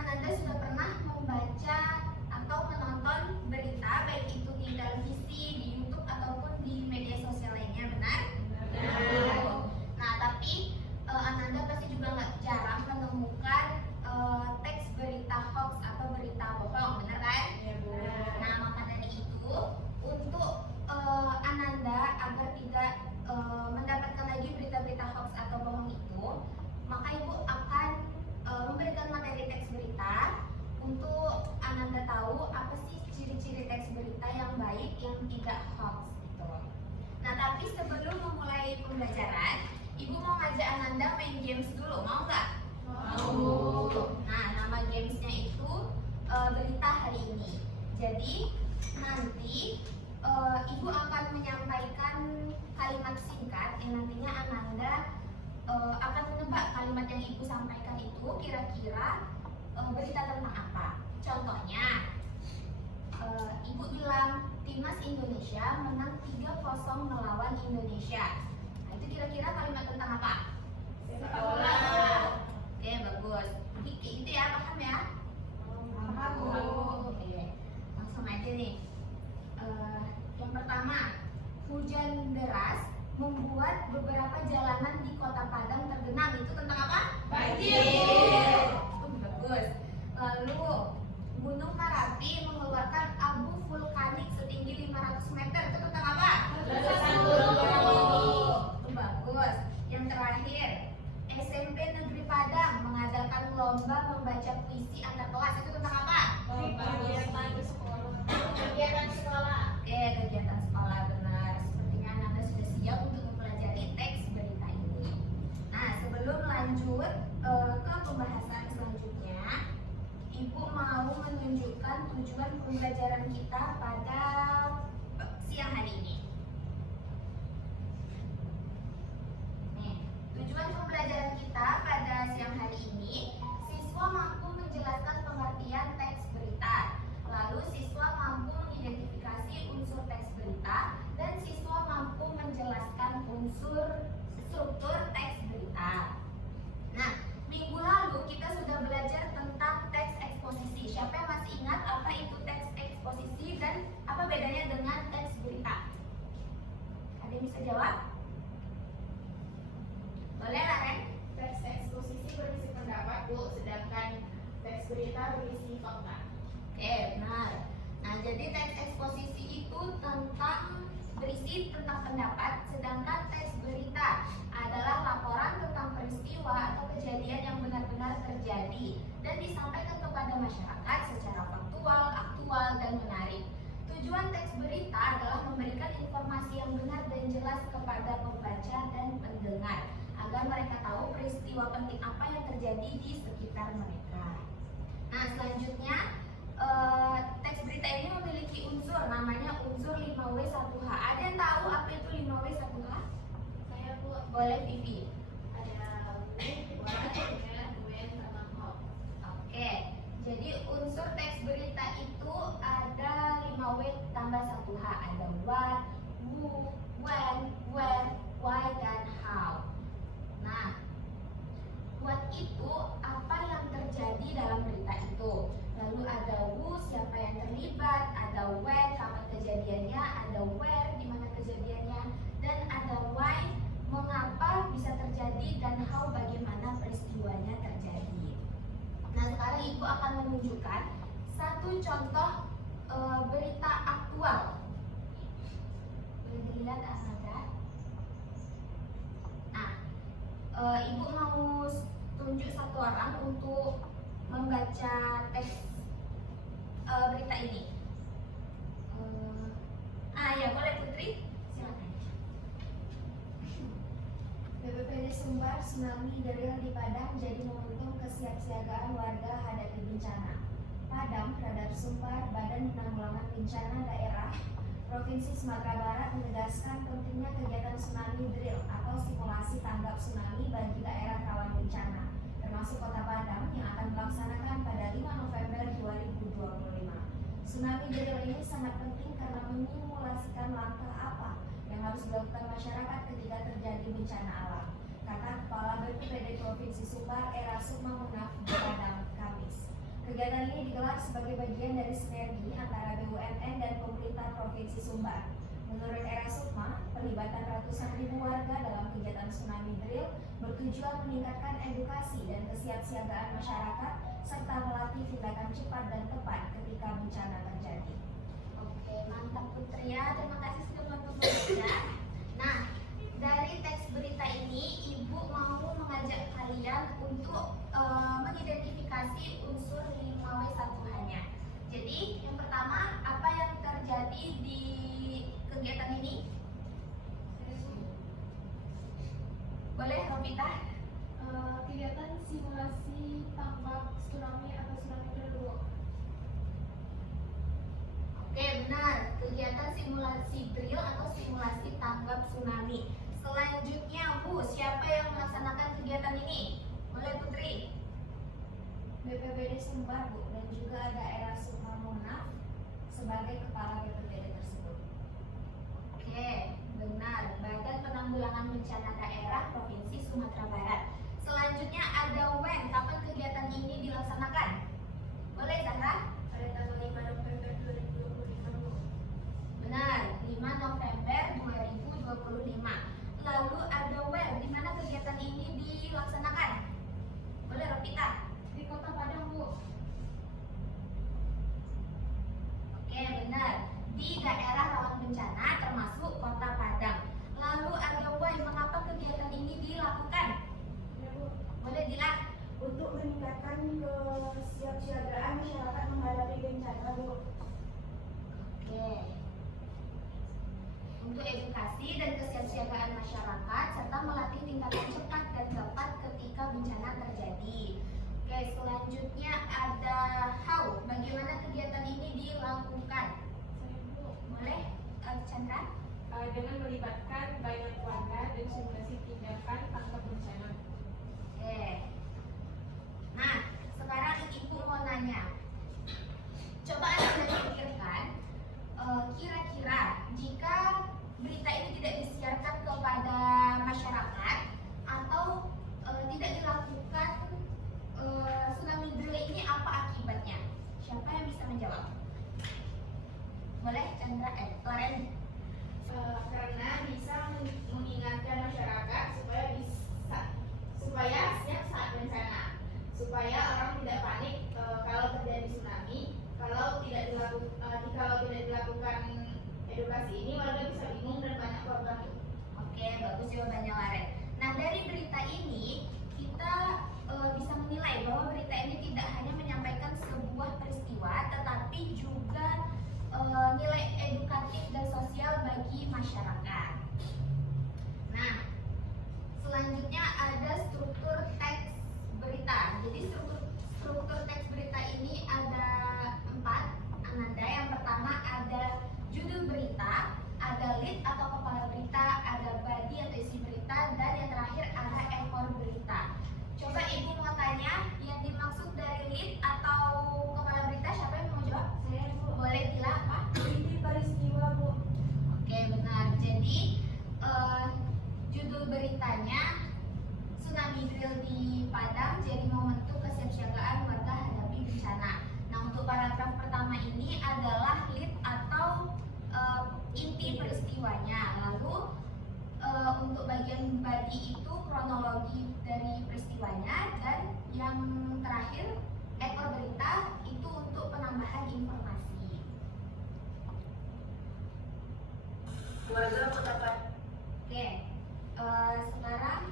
Ananda sudah pernah membaca atau menonton berita baik itu di televisi, di YouTube ataupun di media sosial lainnya, benar? Benar. Nah, tapi Ananda pasti juga nggak jarang menemukan teks berita hoax atau berita bohong, benar kan? Iya, Bu. Nah, maka dari itu untuk Ananda agar tidak mendapatkan lagi berita-berita hoax atau bohong itu, maka Ibu akan memberikan materi teks berita untuk Ananda tahu apa sih ciri-ciri teks berita yang baik, yang tidak hoax gitu. Nah, tapi sebelum memulai pembelajaran, Ibu mau ngajak Ananda main games dulu, mau nggak? Mau. Nah, nama gamesnya itu berita hari ini. Jadi nanti Ibu akan menyampaikan kalimat singkat yang nantinya Ananda akan menebak kalimat yang Ibu sampaikan itu kira-kira berita tentang apa. Contohnya, Ibu bilang Timnas Indonesia menang 3-0 melawan Indonesia. Nah, itu kira-kira kalimat tentang apa? Sepak bola. Oke, bagus. Jadi kayak gitu ya, paham ya? Paham, Bu. Oke, langsung aja nih. Yang pertama, hujan deras membuat beberapa jalanan di Kota Padang tergenang. Itu tentang apa? Banjir. Bagus. Lalu, Gunung Merapi mengeluarkan abu vulkanik setinggi 500 meter. Itu tentang apa? Letusan gunung. Bagus. Yang terakhir, SMP Negeri Padang mengadakan lomba membaca puisi antar kelas. Itu tentang apa? Kegiatan sekolah. Oke, kegiatan sekolah, benar. Sepertinya Ananda sudah siap untuk mempelajari teks berita ini. Nah, sebelum lanjut ke pembahasan selanjutnya, Ibu mau menunjukkan tujuan pembelajaran kita pada siang hari ini. Nih, tujuan pembelajaran kita pada siang hari ini, siswa mampu menjelaskan pengertian teks berita. Lalu siswa mampu mengidentifikasi unsur teks berita dan siswa mampu menjelaskan unsur struktur teks berita. Nah, minggu lalu kita sudah belajar tentang teks eksposisi. Siapa yang masih ingat apa itu teks eksposisi dan apa bedanya dengan teks berita? Ada yang bisa jawab? Boleh lah, Ren? Teks eksposisi berisi pendapat, Bu, sedangkan teks berita berisi fakta. Oke, benar. Nah, jadi teks eksposisi itu berisi tentang pendapat, sedangkan teks berita adalah laporan tentang peristiwa atau kejadian yang benar-benar terjadi dan disampaikan kepada masyarakat secara faktual, aktual, dan menarik. Tujuan teks berita adalah memberikan informasi yang benar dan jelas kepada pembaca dan pendengar agar mereka tahu peristiwa penting apa yang terjadi di sekitar mereka. Nah, selanjutnya teks berita ini memiliki unsur namanya unsur 5W1H. Ada yang tahu apa itu 5W1H? Saya, Bu, Boleh Vivi. ada wen sama hop. Oke, jadi unsur teks berita itu ada 5W tambah 1H. Ada what, who, when, where, why, dan how. Nah, what itu apa yang terjadi dalam berita itu. Lalu ada who, siapa yang terlibat, ada when, kapan kejadiannya, ada where, di mana kejadiannya, dan ada why, mengapa bisa terjadi, dan how, bagaimana peristiwanya terjadi. Nah, sekarang Ibu akan menunjukkan satu contoh berita aktual. Boleh dilihat Ananda? Nah, Ibu mau tunjuk satu orang untuk membaca teks berita ini. Ya boleh Putri, silakan. BPBD Sumbar tsunami deril di Padang jadi momentum kesiapsiagaan warga hadapi bencana. Padang, Radar Sumbar, Badan Penanggulangan Bencana Daerah Provinsi Sumatera Barat menegaskan pentingnya kegiatan tsunami drill atau simulasi tanggap tsunami bagi daerah rawan bencana, termasuk Kota Padang yang akan melaksanakan pada 5 November 2025. Tsunami drill ini sangat penting karena menyimulasikan langkah apa yang harus dilakukan masyarakat ketika terjadi bencana alam, kata Kepala BPBD Provinsi Sumbar Era Sukma Munaf di Padang, Kamis. Kegiatan ini digelar sebagai bagian dari sinergi antara BUMN dan pemerintah Provinsi Sumbar. Menurut Era Sukma, pelibatan ratusan ribu warga dalam kegiatan Tsunami Drill bertujuan meningkatkan edukasi dan kesiapsiagaan masyarakat serta melatih tindakan cepat dan tepat ketika bencana terjadi. Oke, mantap Putri ya. Terima kasih sudah membaca. Nah, dari teks berita ini, Ibu mau mengajak kalian untuk mengidentifikasi unsur 5W1H-nya. Jadi, yang pertama, apa yang terjadi di kegiatan ini? Boleh, Ropita? Kegiatan simulasi tanggap tsunami atau tsunami drill. Oke, benar. Kegiatan simulasi drill atau simulasi tanggap tsunami. Selanjutnya, Bu, siapa yang melaksanakan kegiatan ini? Boleh, Putri? BPBD Sumbar, Bu, dan juga ada Era Sukma Munaf sebagai kepala BPBD tersebut. Oke, benar. Badan Penanggulangan Bencana Daerah Provinsi Sumatera Barat. Selanjutnya ada WEN. Kapan kegiatan ini dilaksanakan? Boleh, Zahra? Pada tanggal 5 November 2025, Bu. Benar, 5 November 2025. Lalu ada WEN. Di mana kegiatan ini dilaksanakan? Boleh, Ropita? Di Kota Padang, Bu. Oke, benar. Di daerah rawan bencana termasuk Kota Padang. Lalu ada WEN. Mengapa kegiatan ini dilakukan? Ya, Bu. Boleh, Dila? Untuk meningkatkan kesiapsiagaan masyarakat menghadapi bencana, Bu. Oke. Untuk edukasi dan kesiapsiagaan masyarakat serta melatih tindakan cepat dan tepat ketika bencana terjadi. Oke, selanjutnya ada how. Bagaimana kegiatan ini dilakukan? Saya, Bu. Boleh, Chandra? Dengan melibatkan banyak warga dan simulasi tindakan tanggap bencana. Oke. Nah, sekarang Ibu mau nanya. Coba Anda pikirkan, kira-kira jika berita ini tidak disiarkan kepada masyarakat atau tidak dilakukan tsunami drill ini, apa akibatnya? Siapa yang bisa menjawab? Boleh, Chandra? Loren? Karena bisa mengingatkan masyarakat supaya siap saat bencana, supaya orang tidak panik kalau terjadi tsunami. Kalau tidak dilakukan edukasi ini, warga bisa bingung dan banyak korban. Oke, bagus jawabannya Loren. Nah, dari berita ini kita bisa menilai bahwa berita ini tidak hanya menyampaikan sebuah peristiwa, tetapi juga nilai edukatif dan sosial bagi masyarakat. Nah, selanjutnya ada struktur teks berita. Jadi struktur teks berita ini ada 4. Ananda, yang pertama ada judul berita, ada lead atau kepala berita, ada body atau isi berita, dan yang terakhir ada ekor berita. Coba Ibu mau tanya, yang dimaksud dari lead atau kepala berita siapa yang mau jawab? Saya, Bu. Boleh Dila, apa? Inti peristiwa, Bu. Oke, benar. Jadi judul beritanya tsunami drill di Padang jadi momentum kesiapsiagaan warga hadapi bencana. Nah, untuk paragraf pertama ini adalah lead atau inti peristiwanya. Lalu untuk bagian body itu kronologi dari peristiwanya, dan yang terakhir ekor berita itu untuk penambahan informasi. Warga Kota Padang. Oke, sekarang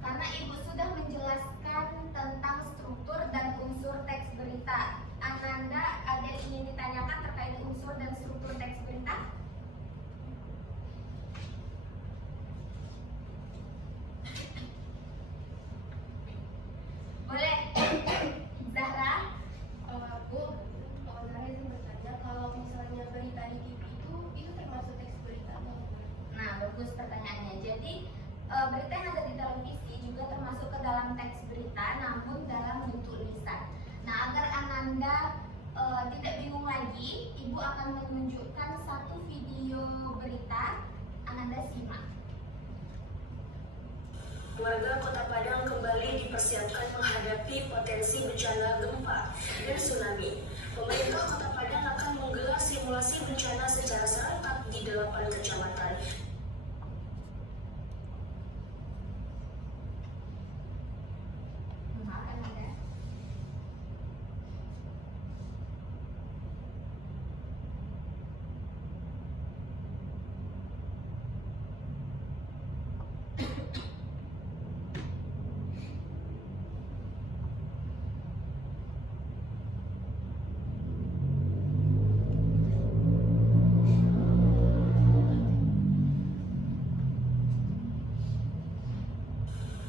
karena Ibu sudah menjelaskan tentang struktur dan unsur teks berita, Ananda ada yang ingin ditanyakan terkait unsur dan struktur teks berita? Boleh, Zahra? Bu, kalau saya sih bertanya, kalau misalnya berita di TV itu termasuk teks berita atau bukan? Nah, bagus pertanyaannya. Jadi berita yang ada di televisi juga termasuk ke dalam teks berita, namun dalam bentuk lisan. Nah, agar Ananda tidak bingung lagi, Ibu akan menunjukkan satu video berita. Ananda simak. Warga Kota Padang kembali dipersiapkan menghadapi potensi bencana gempa dan tsunami. Pemerintah Kota Padang akan menggelar simulasi bencana secara serentak di 8 kecamatan. Maaf Ananda.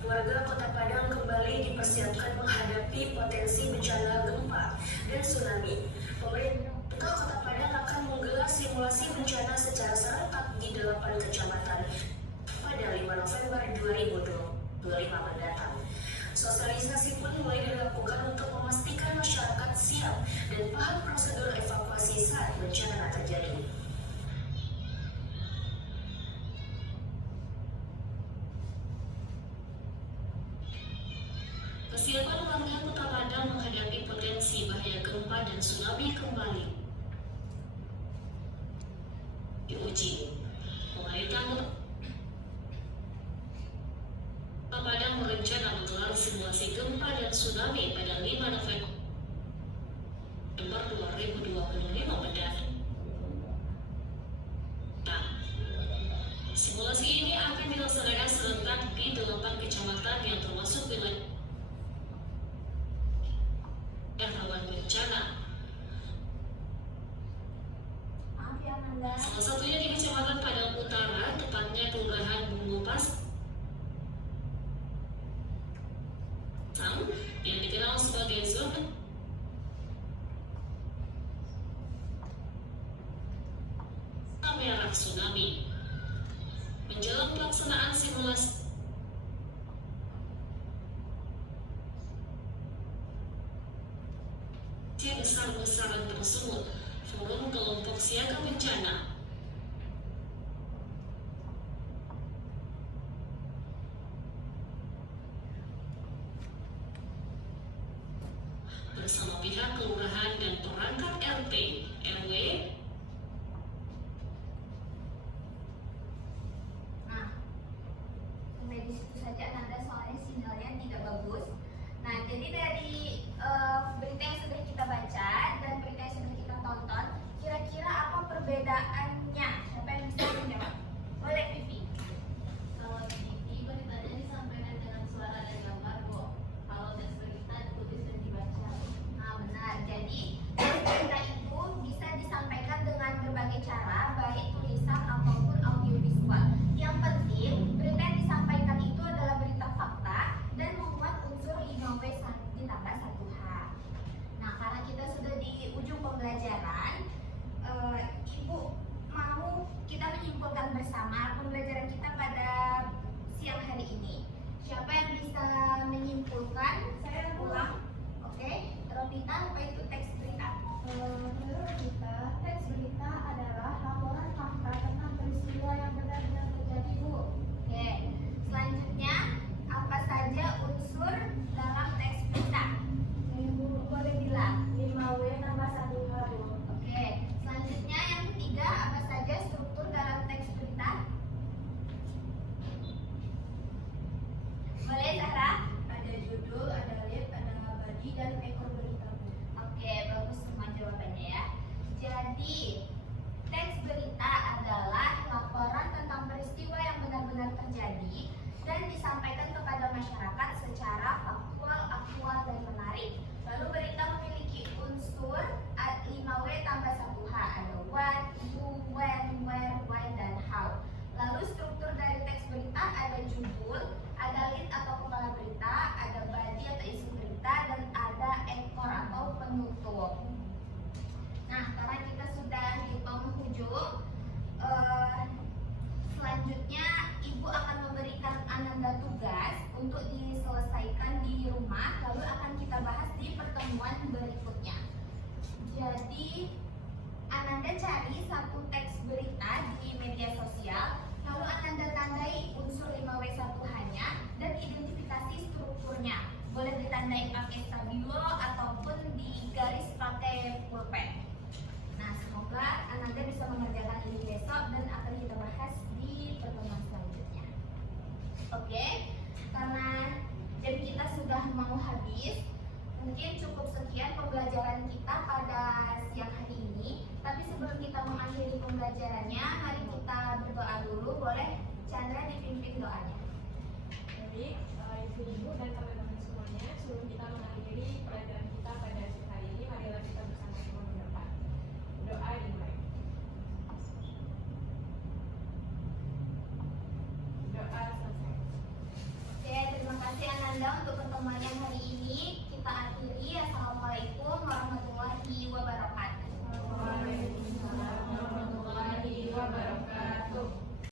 Warga Kota Padang kembali dipersiapkan menghadapi potensi bencana gempa dan tsunami. Pemerintah Kota Padang akan menggelar simulasi bencana secara serentak di 8 kecamatan pada 5 November 2025 mendatang. Sosialisasi pun mulai dilakukan untuk memastikan masyarakat siap dan paham prosedur evakuasi saat bencana terjadi. Kesiapan warga Kota Padang menghadapi potensi bahaya gempa dan tsunami kembali diuji. Pemerintah Kota Padang berencana menggelar simulasi gempa dan tsunami pada 5 November 2025 mendatang. Simulasi ini akan dilaksanakan serentak di 8 kecamatan yang termasuk wilayah rawan bencana. Maaf ya Ananda. Salah satunya di Kecamatan Padang Utara, tepatnya Kelurahan Bungo Pasang, yang dikenal sebagai zona merah tsunami. Menjelang pelaksanaan simulasi besar-besaran tersebut, Forum Kelompok Siaga Bencana bersama pihak kelurahan dan perangkat RT, RW, Sampai di situ saja Ananda, soalnya sinyalnya tidak bagus. Nah, jadi dari berita yang sudah kita baca dan berita yang sudah kita tonton, kira-kira apa perbedaannya? Siapa yang bisa menjawab? Boleh Vivi. Kalau di TV beritanya disampaikan dengan suara dan gambar, Bu. Kalau teks berita ditulis dan dibaca. Nah, benar. Jadi berita itu bisa disampaikan dengan berbagai cara, baik tulisan ataupun audiovisual. Yang penting berita yang disampaikan itu adalah berita fakta dan memuat unsur 5W ditambah 1H. Nah, karena kita sudah di ujung pembelajaran, Ibu mau kita menyimpulkan bersama pembelajaran kita pada siang hari ini. Siapa yang bisa menyimpulkan? Saya ulang. Oke, Ropita, apa itu teks berita? Menurut kita, teks berita adalah laporan fakta tentang peristiwa yang benar-benar terjadi, Bu. Oke, selanjutnya apa saja unsur dalam teks berita? Bu, boleh bilang 5W tambah 1H, Bu. Oke, selanjutnya yang ketiga apa saja struktur dalam teks berita? Boleh Zahra? Ada judul, ada lead, ada body, dan ekor berita, Bu. Oke, bagus semua jawabannya ya. Jadi, teks berita adalah laporan tentang peristiwa yang benar-benar terjadi dan disampaikan kepada masyarakat secara faktual, aktual, dan menarik. Lalu berita memiliki unsur 5W tambah 1H. Ada what, who, when, where, why, dan how. Lalu struktur dari teks berita ada judul, ada lead atau kepala berita, ada body atau isi berita, dan ada ekor atau penutup. Nah, karena kita sudah di penghujung, selanjutnya Ibu akan memberikan Ananda tugas untuk diselesaikan di rumah, lalu akan kita bahas di pertemuan berikutnya. Jadi, Ananda cari satu teks berita di media sosial, lalu Ananda tandai unsur 5W1H-nya, dan pakai stabilo ataupun digaris pakai pulpen. Nah, semoga Ananda bisa mengerjakan ini besok dan akan kita bahas di pertemuan selanjutnya. Oke, karena jam kita sudah mau habis, mungkin cukup sekian pembelajaran kita pada siang hari ini. Tapi sebelum kita mengakhiri pembelajarannya, mari kita berdoa dulu. Boleh Chandra dipimpin doanya. Baik, ibu dan teman-teman semuanya, sebelum kita mengakhiri pelajaran kita pada siang hari ini, marilah kita bersama-sama berdoa. Doa dimulai. Doa selesai. Oke, terima kasih Ananda untuk pertemuan yang hari ini. Kita akhiri. Assalamualaikum